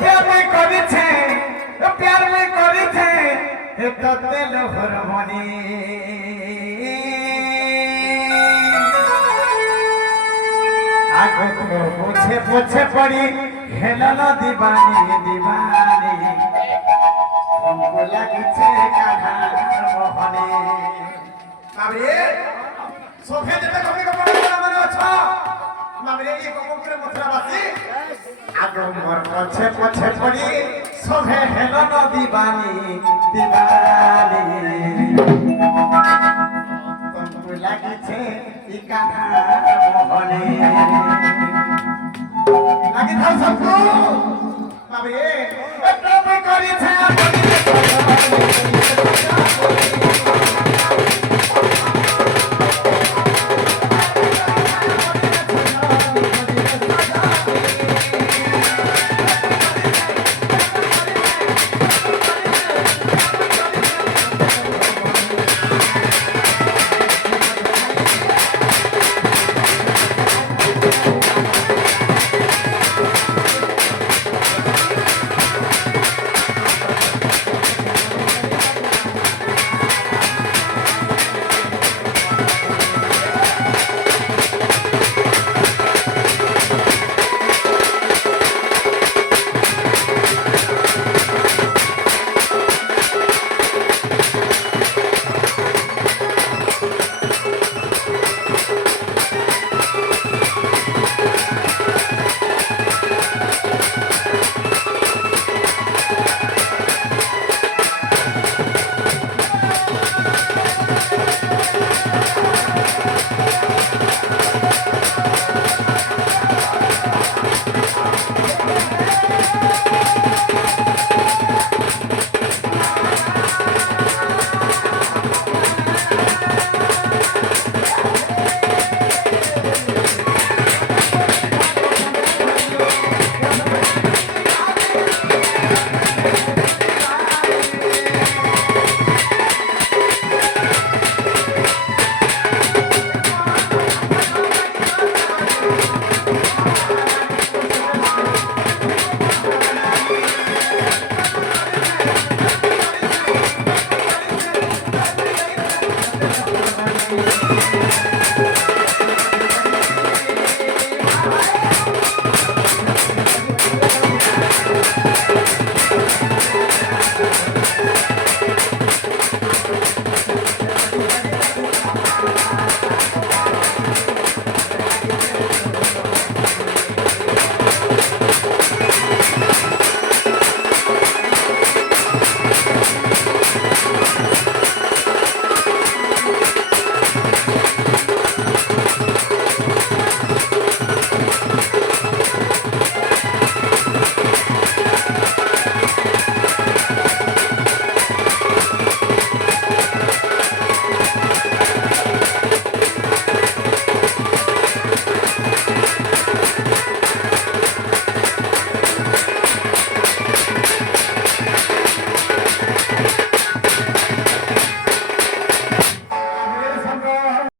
प्यार में करी थे प्यार में करी थे तेल हरमनी आगो तो पोछे पोछे पड़ी हेलन दीवानी दीवानी हमको लगी छे कान्हा मोहनी बाबरे सोफे जेते कभी कपड़ा माने अच्छा बाबरे ये कोकुरे मथुराबासी आगो मोर पोछे पोछे पड़ी सोफे हेलन दीवानी दीवानी हमको लगी छे कान्हा मोहनी लगी था सबको बाबरे